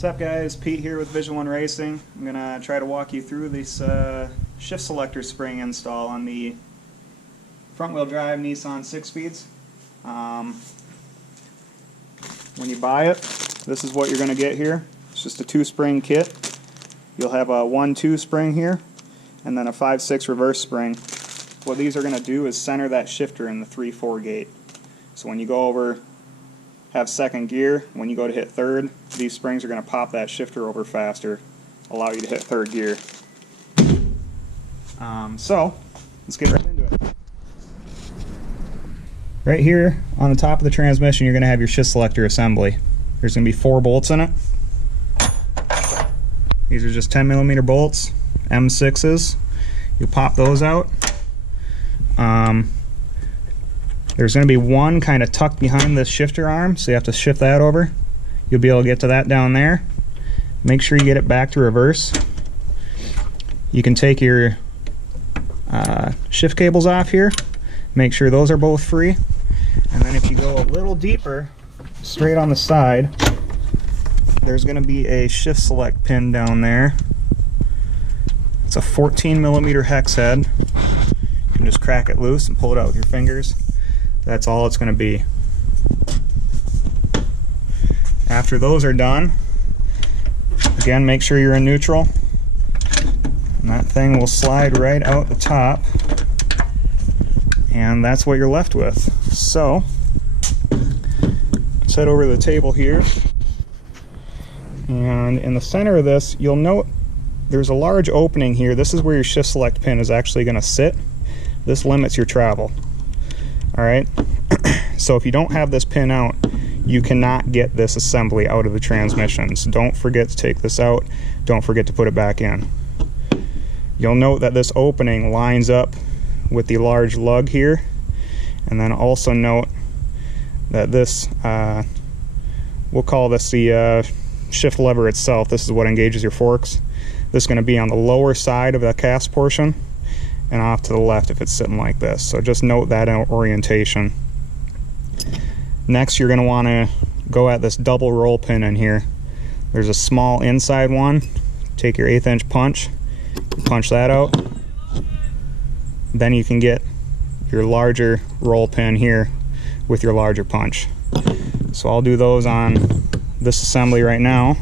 What's up guys, Pete here with VisionOneRacing. I'm going to try to walk you through this shift selector spring install on the front wheel drive Nissan 6-speeds. When you buy it, this is what you're going to get here. It's just a 2-spring kit. You'll have a 1-2 spring here and then a 5-6 reverse spring. What these are going to do is center that shifter in the 3-4 gate. So when you go over, have second gear, when you go to hit third, these springs are going to pop that shifter over faster, allow you to hit third gear. So let's get right into it. Right here on the top of the transmission, you're going to have your shift selector assembly. There's going to be 4 bolts in it. These are just 10mm bolts, M6s. You'll pop those out. There's going to be one kind of tucked behind this shifter arm, so you have to shift that over. You'll be able to get to that down there. Make sure you get it back to reverse. You can take your shift cables off here. Make sure those are both free. And then if you go a little deeper, straight on the side, there's going to be a shift select pin down there. It's a 14mm hex head. You can just crack it loose and pull it out with your fingers. That's all it's going to be. After those are done, again, make sure you're in neutral. And that thing will slide right out the top. And that's what you're left with. So, let's head over to the table here. And in the center of this, you'll note there's a large opening here. This is where your shift select pin is actually going to sit. This limits your travel. Alright, so if you don't have this pin out, you cannot get this assembly out of the transmission. So don't forget to take this out. Don't forget to put it back in. You'll note that this opening lines up with the large lug here. And then also note that this, we'll call this the shift lever itself. This is what engages your forks. This is going to be on the lower side of the cast portion and off to the left if it's sitting like this. So just note that orientation. Next, you're going to want to go at this double roll pin in here. There's a small inside one. Take your 1/8 inch punch, punch that out. Then you can get your larger roll pin here with your larger punch. So I'll do those on this assembly right now.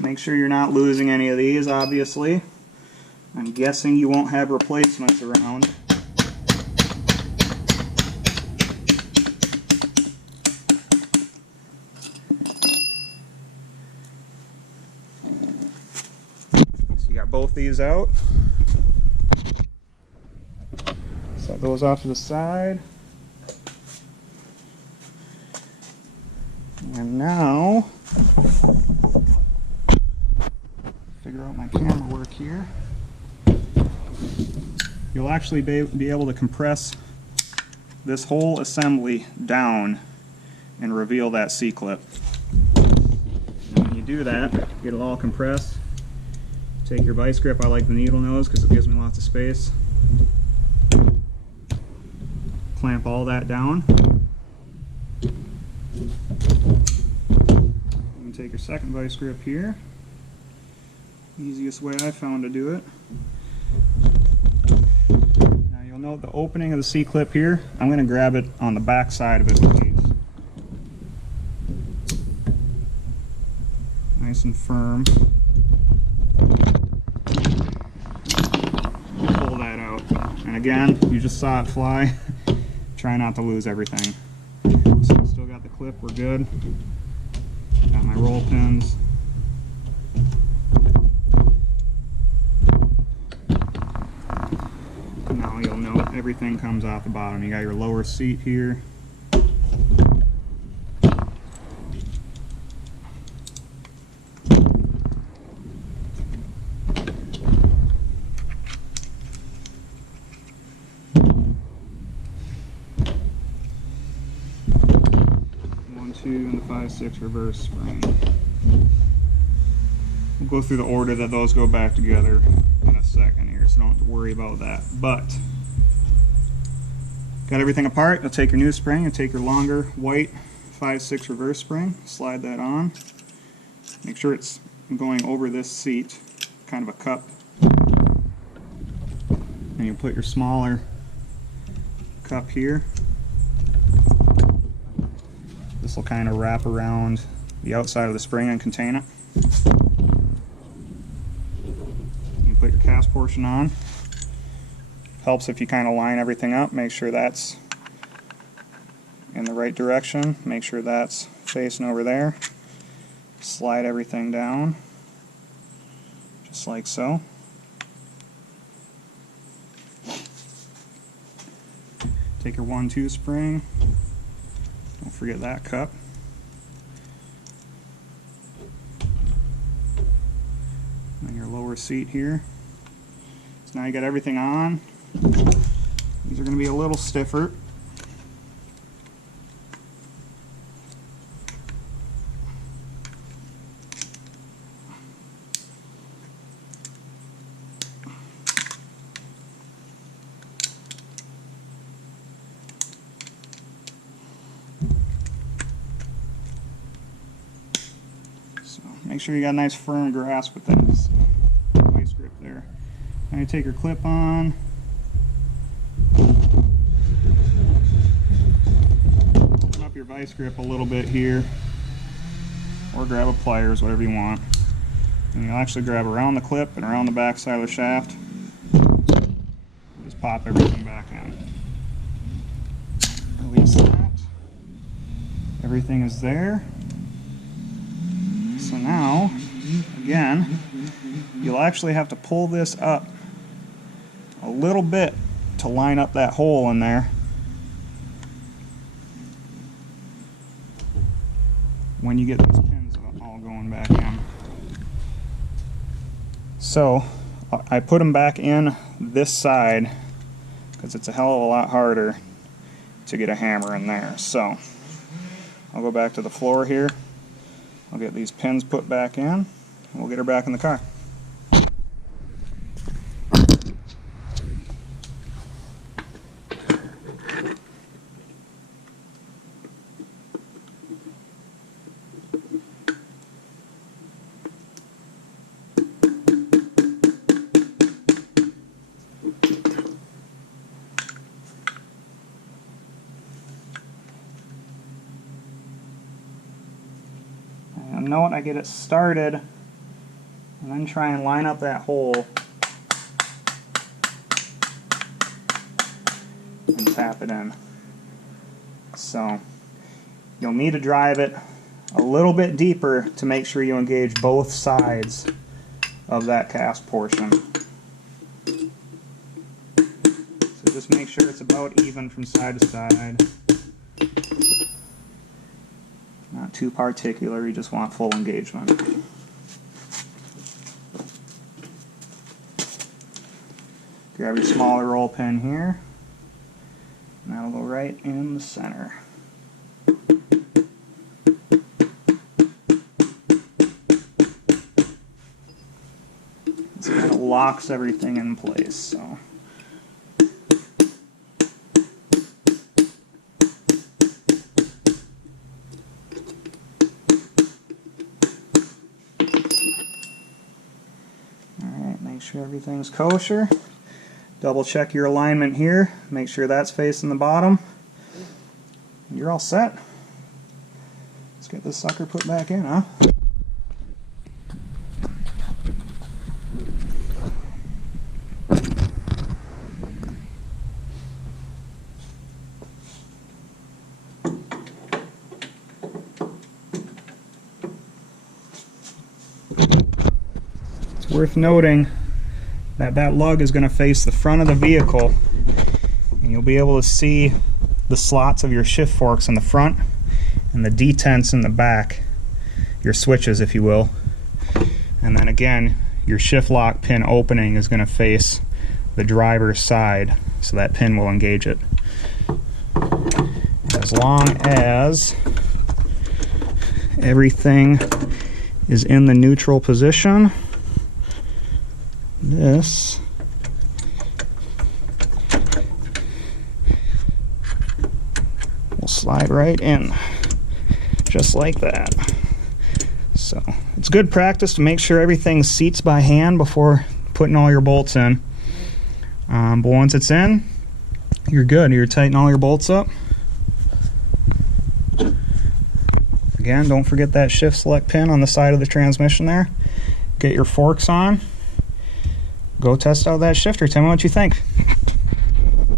Make sure you're not losing any of these, obviously. I'm guessing you won't have replacements around. So you got both these out. Set those off to the side. And now, figure out my camera work here. You'll actually be able to compress this whole assembly down and reveal that C-clip. When you do that, get it all compressed. Take your vice grip. I like the needle nose because it gives me lots of space. Clamp all that down. You can take your second vice grip here. Easiest way I found to do it. Now you'll note the opening of the C-clip here. I'm going to grab it on the back side of it with these. Nice and firm. Pull that out. And again, you just saw it fly. Try not to lose everything. So still got the clip, we're good. Got my roll pins. Now you'll note everything comes off the bottom. You got your lower seat here. 2, and the 5/6 reverse spring. We'll go through the order that those go back together in a second here, so don't have to worry about that. But got everything apart, you'll take your new spring and take your longer white 5/6 reverse spring, slide that on. Make sure it's going over this seat, kind of a cup. And you'll put your smaller cup here. This will kind of wrap around the outside of the spring and contain it. You put your cast portion on. Helps if you kind of line everything up, make sure that's in the right direction, make sure that's facing over there. Slide everything down, just like so. Take your 1/2 spring, don't forget that cup. And your lower seat here. So now you got everything on. These are going to be a little stiffer. So make sure you got a nice firm grasp with that vice grip there. Now you take your clip on. Open up your vice grip a little bit here, or grab a pliers, whatever you want. And you'll actually grab around the clip and around the back side of the shaft. Just pop everything back in. Release that. Everything is there. So now, again, you'll actually have to pull this up a little bit to line up that hole in there. When you get these pins all going back in. So I put them back in this side because it's a hell of a lot harder to get a hammer in there. So I'll go back to the floor here. I'll get these pins put back in and we'll get her back in the car. Note I get it started and then try and line up that hole and tap it in. So you'll need to drive it a little bit deeper to make sure you engage both sides of that cast portion. So just make sure it's about even from side to side. Not too particular, you just want full engagement. Grab your smaller roll pin here, and that'll go right in the center. This kind of locks everything in place. So. Make sure everything's kosher. Double check your alignment here. Make sure that's facing the bottom. You're all set. Let's get this sucker put back in, huh? It's worth noting that lug is going to face the front of the vehicle, and you'll be able to see the slots of your shift forks in the front and the detents in the back, your switches if you will. And then again, your shift lock pin opening is going to face the driver's side, so that pin will engage it. As long as everything is in the neutral position. This will slide right in, just like that. So it's good practice to make sure everything seats by hand before putting all your bolts in. But once it's in, you're good. You're tightening all your bolts up. Again, don't forget that shift select pin on the side of the transmission there. Get your forks on. Go test out that shifter. Tell me what you think.